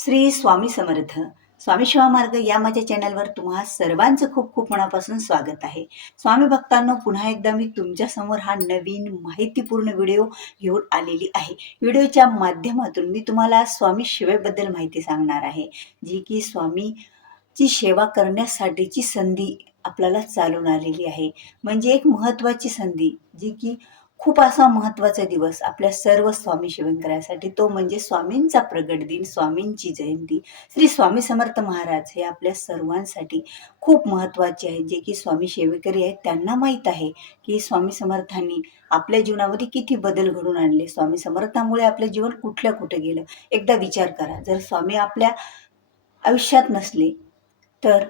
श्री स्वामी समर्थ. स्वामी शिवामार्ग या माझ्या चॅनलवर तुम्हा सर्वांचं खूप खूप मनापासून स्वागत आहे. स्वामी भक्तांनो पुन्हा एकदा मी तुमच्यासमोर हा नवीन माहितीपूर्ण व्हिडिओ घेऊन आलेली आहे. व्हिडिओच्या माध्यमातून मी तुम्हाला स्वामी शिवेबद्दल माहिती सांगणार आहे. जी की स्वामीची सेवा करण्यासाठीची संधी आपल्याला चालून आलेली आहे. म्हणजे एक महत्त्वाची संधी जी की खूप असा महत्त्वाचा दिवस आपल्या सर्व स्वामी शिवंकरासाठी. तो म्हणजे स्वामींचा प्रगट दिन स्वामींची जयंती. श्री स्वामी समर्थ महाराज हे आपल्या सर्वांसाठी खूप महत्त्वाचे आहेत. जे की स्वामी शेवेकरी आहेत त्यांना माहीत आहे की स्वामी समर्थांनी आपल्या जीवनामध्ये किती बदल घडून आणले. स्वामी समर्थामुळे आपलं जीवन कुठल्या कुठे गेलं? एकदा विचार करा. जर स्वामी आपल्या आयुष्यात नसले तर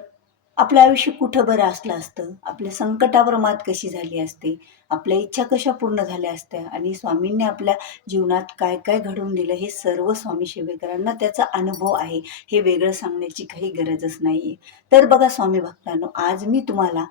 आपलं आयुष्य कुठं बरं असलं असतं? आपल्या संकटावर मात कशी झाली असते? आपल्या इच्छा कशा पूर्ण झाल्या असत्या? आणि स्वामींनी आपल्या जीवनात काय काय घडवून दिलं? हे सर्व स्वामी शिवेकरांना त्याचा अनुभव आहे. हे वेगळं सांगण्याची काही गरजच नाही आहे तर बघा स्वामी भक्तांनो आज मी तुम्हाला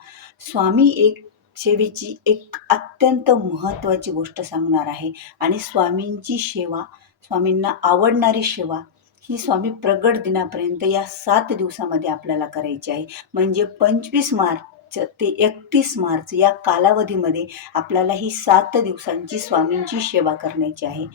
स्वामी एक सेवेची एक अत्यंत महत्त्वाची गोष्ट सांगणार आहे. आणि स्वामींची सेवा स्वामींना आवडणारी सेवा ही स्वामी प्रगट दिनापर्यंत या सात दिवसामध्ये आपल्याला करायची आहे. म्हणजे पंचवीस मार्च ते एकतीस मार्च या कालावधीमध्ये आपल्याला ही सात दिवसांची स्वामींची सेवा करण्याची आहे.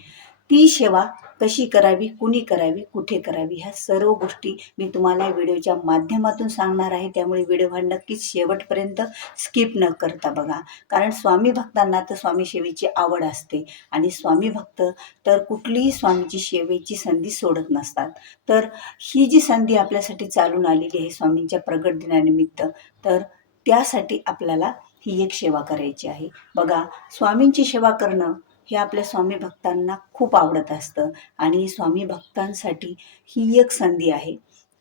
ती सेवा कशी करावी कुणी करावी कुठे करावी ह्या सर्व गोष्टी मी तुम्हाला व्हिडिओच्या माध्यमातून सांगणार आहे. त्यामुळे व्हिडिओ हा नक्कीच शेवटपर्यंत स्किप न करता बघा. कारण स्वामी भक्तांना तर स्वामी सेवेची आवड असते आणि स्वामी भक्त तर कुठलीही स्वामीची सेवेची संधी सोडत नसतात. तर ही जी संधी आपल्यासाठी चालून आलेली आहे स्वामींच्या प्रगट दिनानिमित्त तर त्यासाठी आपल्याला ही एक सेवा करायची आहे. बघा स्वामींची सेवा करणं हे आपल्या स्वामी भक्तांना खूप आवडत असतं. आणि स्वामी भक्तांसाठी ही एक संधी आहे.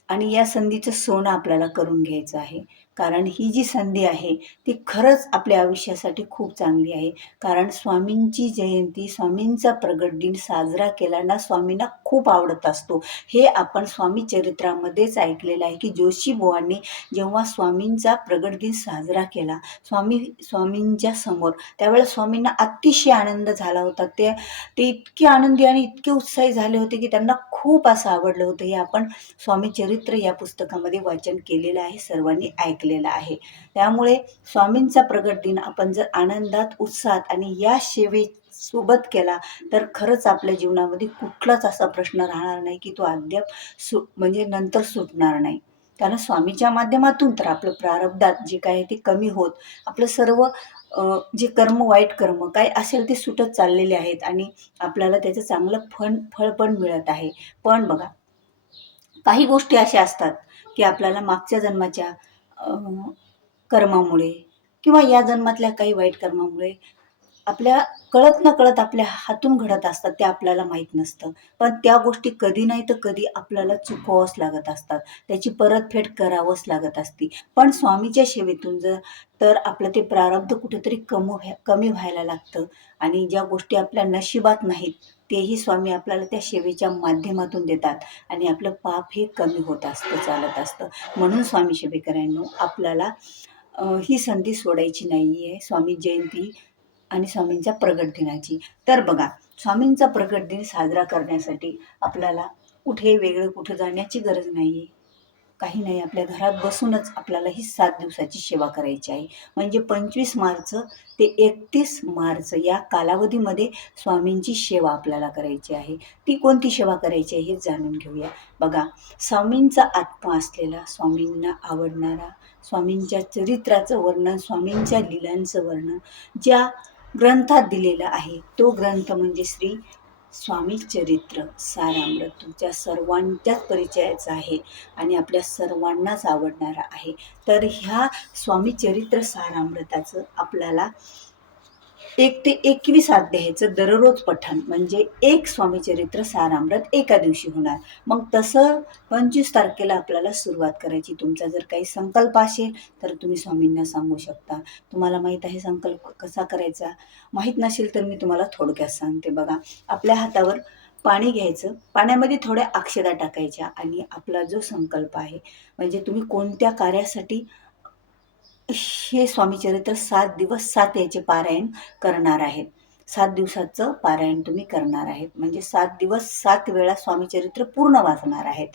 आणि या संधीचं सोनं आपल्याला करून घ्यायचं आहे. कारण ही जी संधी आहे ती खरंच आपल्या आयुष्यासाठी खूप चांगली आहे. कारण स्वामींची जयंती स्वामींचा प्रगट दिन साजरा केल्यानं स्वामींना खूप आवडत असतो. हे आपण स्वामी चरित्रामध्येच ऐकलेलं आहे की जोशी बुवांनी जेव्हा स्वामींचा प्रगट दिन साजरा केला स्वामी स्वामींच्या समोर त्यावेळेस स्वामींना अतिशय आनंद झाला होता. ते ते इतके आनंदी आणि इतके उत्साही झाले होते की त्यांना खूप असं आवडलं होतं. हे आपण स्वामी चरित्र या पुस्तकामध्ये वाचन केलेलं आहे सर्वांनी ऐकलेलं आहे. त्यामुळे स्वामींचा प्रगट दिन आपण जर आनंदात उत्साहात आणि या सेवे सोबत केला तर खरंच आपल्या जीवनामध्ये कुठलाच असा प्रश्न राहणार नाही की तो अद्याप सु म्हणजे नंतर सुटणार नाही. कारण स्वामीच्या माध्यमातून तर आपलं प्रारब्धात जे काय आहे ते कमी होत. आपलं सर्व जे कर्म वाईट कर्म काय असेल ते सुटत चाललेले आहेत आणि आपल्याला त्याचं चांगलं फण फळ पण मिळत आहे. पण बघा काही गोष्टी अशा असतात की आपल्याला मागच्या जन्माच्या कर्मामुळे किंवा या जन्मातल्या काही वाईट कर्मामुळे आपल्या कळत न कळत आपल्या हातून घडत असतात ते आपल्याला माहीत नसतं. पण त्या गोष्टी कधी नाही तर कधी आपल्याला चुकवावंच लागत असतात. त्याची परतफेड करावंच लागत असते. पण स्वामीच्या सेवेतून जर तर आपलं ते प्रारब्ध कुठेतरी कमी व्हा कमी व्हायला लागतं. आणि ज्या गोष्टी आपल्या नशिबात नाहीत तेही स्वामी आपल्याला त्या सेवेच्या माध्यमातून देतात. आणि आपलं पाप हे कमी होत असतं चालत असतं. म्हणून स्वामी सेवेकरांनो आपल्याला ही संधी सोडायची नाही आहे स्वामी जयंती आणि स्वामींच्या प्रगट दिनाची. तर बघा स्वामींचा प्रगट दिन साजरा करण्यासाठी आपल्याला कुठे वेगळं कुठं जाण्याची गरज नाही आहे काही नाही आपल्या घरात बसूनच आपल्याला ही सात दिवसाची सेवा करायची आहे. म्हणजे पंचवीस मार्च ते एकतीस मार्च या कालावधीमध्ये स्वामींची सेवा आपल्याला करायची आहे. ती कोणती सेवा करायची आहे हे जाणून घेऊया. बघा स्वामींचा आत्मा असलेला स्वामींना आवडणारा स्वामींच्या चरित्राचं वर्णन स्वामींच्या लिलांचं वर्णन ज्या ग्रंथात दिलेला आहे. तो ग्रंथ म्हणजे श्री स्वामी चरित्र सारामृत. तुमच्या सर्वांच्याच परिचयाचा आहे आणि आपल्या सर्वांनाच आवडणारा आहे. तर ह्या स्वामी चरित्र सारामृताचं आपल्याला एक ते एकवीस अध्यायाचं दररोज पठण म्हणजे एक स्वामी चरित्र सारामृत एका दिवशी होणार. मग तसं पंचवीस तारखेला आपल्याला सुरुवात करायची. तुमचा जर काही संकल्प असेल तर तुम्ही स्वामींना सांगू शकता. तुम्हाला माहीत आहे संकल्प कसा करायचा? माहीत नसेल तर मी तुम्हाला थोडक्यात सांगते बघा. आपल्या हातावर पाणी घ्यायचं. पाण्यामध्ये थोड्या अक्षदा टाकायच्या आणि आपला जो संकल्प आहे म्हणजे तुम्ही कोणत्या कार्यासाठी हे स्वामीचरित्र सात दिवस सात याचे पारायण करणार आहेत. सात दिवसाचं पारायण तुम्ही करणार आहेत. म्हणजे सात दिवस सात वेळा स्वामीचरित्र पूर्ण वाचणार आहेत.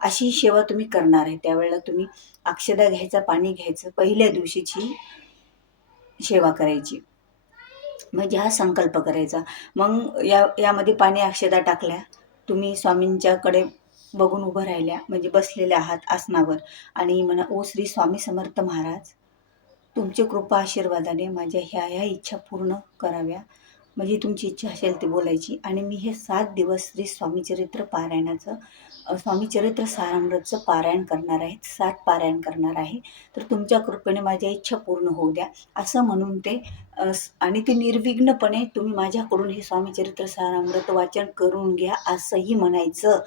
अशी सेवा तुम्ही करणार आहे. त्यावेळेला तुम्ही अक्षदा घ्यायचा पाणी घ्यायचं पहिल्या दिवशीची सेवा करायची. म्हणजे हा संकल्प करायचा. मग या यामध्ये पाणी अक्षदा टाकल्या तुम्ही स्वामींच्याकडे बघून उभं राहिल्या. म्हणजे बसलेल्या आहात आसनावर. आणि म्हणा ओ श्री स्वामी समर्थ महाराज तुमची कृपा आशीर्वादाने माझ्या ह्या ह्या इच्छा पूर्ण कराव्या. म्हणजे तुमची इच्छा असेल ती बोलायची. आणि मी हे सात दिवस श्री स्वामीचरित्र पारायणाचं स्वामीचरित्र सारामृतचं पारायण करणार आहे. सात पारायण करणार आहे. तर तुमच्या कृपेने माझ्या इच्छा पूर्ण होऊ द्या. असं म्हणून ते आणि ते निर्विघ्नपणे तुम्ही माझ्याकडून हे स्वामीचरित्र सारामृत वाचन करून घ्या असंही म्हणायचं.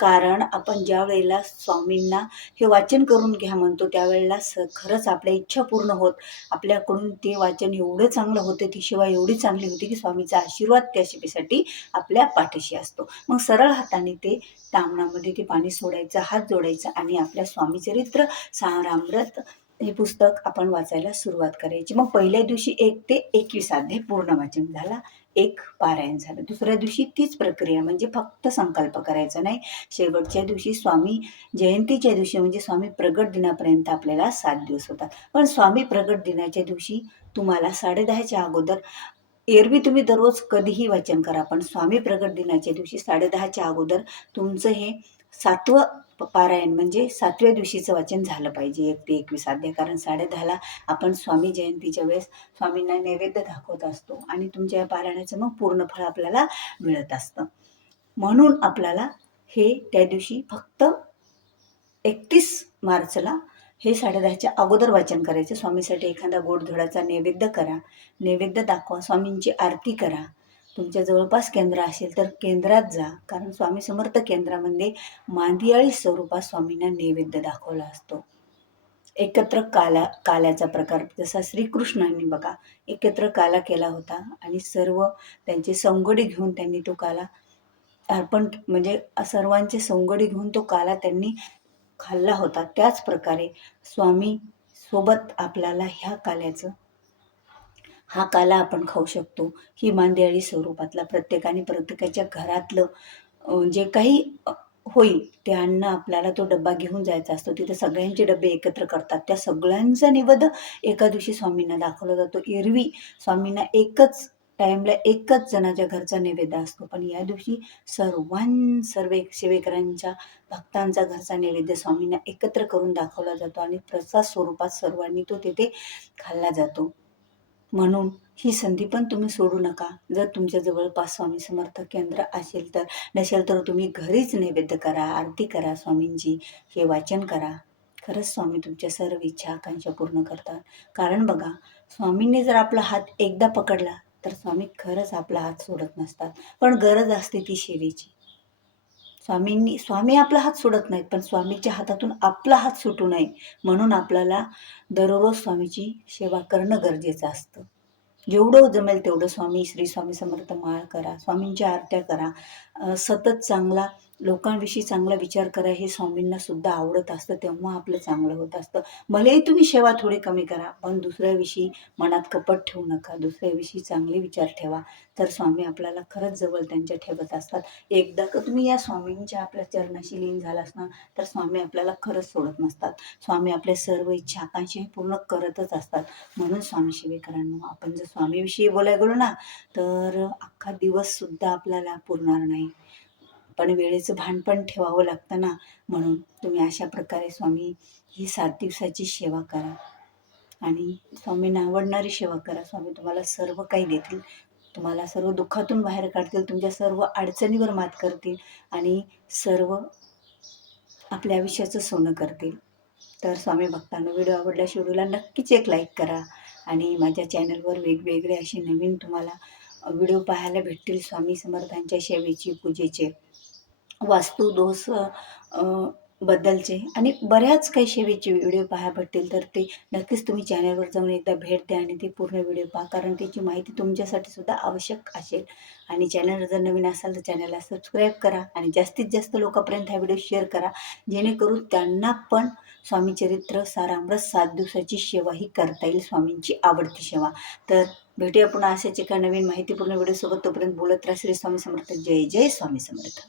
कारण आपण ज्या वेळेला स्वामींना हे वाचन करून घ्या म्हणतो त्यावेळेला स खरंच आपल्या इच्छा पूर्ण होत. आपल्याकडून ते वाचन एवढं चांगलं होतं ती शिवाय एवढी चांगली होती की स्वामीचा आशीर्वाद त्या शिपेसाठी आपल्या पाठीशी असतो. मग सरळ हाताने ते तामणामध्ये ते पाणी सोडायचं हात जोडायचा आणि आपल्या स्वामीचरित्र सारामृत हे पुस्तक आपण वाचायला सुरुवात करायची. मग पहिल्या दिवशी एक ते एकवीस अध्याय पूर्ण वाचन झाला. एक पारायण झालं. दुसऱ्या दिवशी तीच प्रक्रिया म्हणजे फक्त संकल्प करायचा नाही. शेवटच्या दिवशी स्वामी जयंतीच्या दिवशी म्हणजे स्वामी प्रगट दिनापर्यंत आपल्याला सात दिवस होतात. पण स्वामी प्रगट दिनाच्या दिवशी तुम्हाला साडेदहाच्या अगोदर एरवी तुम्ही दररोज कधीही वाचन करा पण स्वामी प्रगट दिनाच्या दिवशी साडेदहाच्या अगोदर तुमचं हे सातवं पारायण म्हणजे सातव्या दिवशीचं वाचन झालं पाहिजे. एक ते एकवीस अध्याय कारण साडेदहाला आपण स्वामी जयंतीच्या वेळेस स्वामींना नैवेद्य दाखवत असतो आणि तुमच्या या पारायणाचं मग पूर्ण फळ आपल्याला मिळत असतं. म्हणून आपल्याला हे त्या दिवशी फक्त एकतीस मार्चला हे साडेदहाच्या अगोदर वाचन करायचं. स्वामीसाठी एखादा गोडधोडाचा नैवेद्य करा. नैवेद्य दाखवा. स्वामींची आरती करा. तुमच्या जवळपास केंद्र असेल तर केंद्रात जा. कारण स्वामी समर्थ केंद्रामध्ये मांदियाळी स्वरूपात स्वामींना नैवेद्य दाखवला असतो. एकत्र काला काल्याचा प्रकार. जसा श्रीकृष्णांनी बघा एकत्र काला केला होता आणि सर्व त्यांचे संगडी घेऊन त्यांनी तो काला अर्पण म्हणजे सर्वांचे संगडी घेऊन तो काला त्यांनी खाल्ला होता. त्याच प्रकारे स्वामी सोबत आपल्याला ह्या काल्याचं हा काला आपण खाऊ शकतो. ही मांदियाळी स्वरूपातला प्रत्येकाने प्रत्येकाच्या घरातलं जे काही होईल ते अन्न आपल्याला तो डब्बा घेऊन जायचा असतो. तिथे सगळ्यांचे डबे एकत्र करतात. त्या सगळ्यांचा निवद एका दिवशी स्वामींना दाखवला जातो. एरवी स्वामींना एकच टाईमला एकच जणाच्या घरचा नैवेद्य असतो. पण या दिवशी सर्वां सर्व सेवेकरांच्या भक्तांचा घरचा नैवेद्य स्वामींना एकत्र करून दाखवला जातो आणि प्रसाद स्वरूपात सर्वांनी तो तिथे खाल्ला जातो. म्हणून ही संधी पण तुम्ही सोडू नका. जर तुमच्या जवळपास स्वामी समर्थ केंद्र असेल तर. नसेल तर तुम्ही घरीच नैवेद्य करा आरती करा स्वामींची हे वाचन करा. खरंच स्वामी तुमच्या सर्व इच्छा आकांक्षा पूर्ण करतात. कारण बघा स्वामींनी जर आपला हात एकदा पकडला तर स्वामी खरंच आपला हात सोडत नसतात. पण गरज असते ती सेवेची स्वामींनी स्वामी आपला हात सोडत नाहीत पण स्वामीच्या हातातून आपला हात सुटू नये म्हणून आपल्याला दररोज स्वामीची सेवा करणं गरजेचं असतं. जेवढं जमेल तेवढं स्वामी श्री स्वामी समर्थ माळ करा स्वामींच्या आरत्या करा. सतत चांगला लोकांविषयी चांगला विचार करा हे स्वामींना सुद्धा आवडत असतं तेव्हा आपलं चांगलं होत असतं. भलेही तुम्ही सेवा थोडी कमी करा पण दुसऱ्याविषयी मनात कपट ठेवू नका दुसऱ्याविषयी चांगले विचार ठेवा. तर स्वामी आपल्याला खरंच जवळ त्यांच्या ठेवत असतात. एकदा का तुम्ही या स्वामींच्या आपल्या चरणाशी लीन झालास ना तर स्वामी आपल्याला खरंच सोडत नसतात. स्वामी आपल्या सर्व इच्छा आकांक्षा हे पूर्ण करतच असतात. म्हणून स्वामी शिवेकरांनो आपण जर स्वामीविषयी बोलायला गेलो ना तर अख्खा दिवस सुद्धा आपल्याला पुरणार नाही. पण वेळेचं भान पण ठेवावं लागतं ना? म्हणून तुम्ही अशा प्रकारे स्वामी ही सात दिवसाची सेवा करा. आणि स्वामींना आवडणारी सेवा करा. स्वामी तुम्हाला सर्व काही देतील. तुम्हाला सर्व दुःखातून बाहेर काढतील. तुमच्या सर्व अडचणीवर मात करतील. आणि सर्व आपल्या आयुष्याचं सोनं करतील. तर स्वामी भक्तांना व्हिडिओ आवडल्यास व्हिडिओला नक्कीच एक लाईक करा. आणि माझ्या चॅनलवर वेगवेगळे असे नवीन तुम्हाला व्हिडिओ पाहायला भेटतील. स्वामी समर्थांच्या सेवेची पूजेचे. वास्तुदोष बद्दलचे. आणि बऱ्याच काही सेवेचे व्हिडिओ पाहा भेटतील तर ते नक्कीच तुम्ही चॅनलवर जाऊन एकदा भेट द्या आणि ते पूर्ण व्हिडिओ पहा कारण त्याची माहिती तुमच्यासाठी सुद्धा आवश्यक असेल. आणि चॅनल जर नवीन असाल तर चॅनलला सबस्क्राईब करा आणि जास्तीत जास्त लोकांपर्यंत हा व्हिडिओ शेअर करा जेणेकरून त्यांना पण स्वामी चरित्र सारामृत सात दिवसाची सेवा ही करता येईल स्वामींची आवडती सेवा. तर भेटूया पुन्हा अशाच एका नवीन माहितीपूर्ण व्हिडिओसोबत. तोपर्यंत बोलत राहा. श्री स्वामी समर्थ. जय जय स्वामी समर्थ.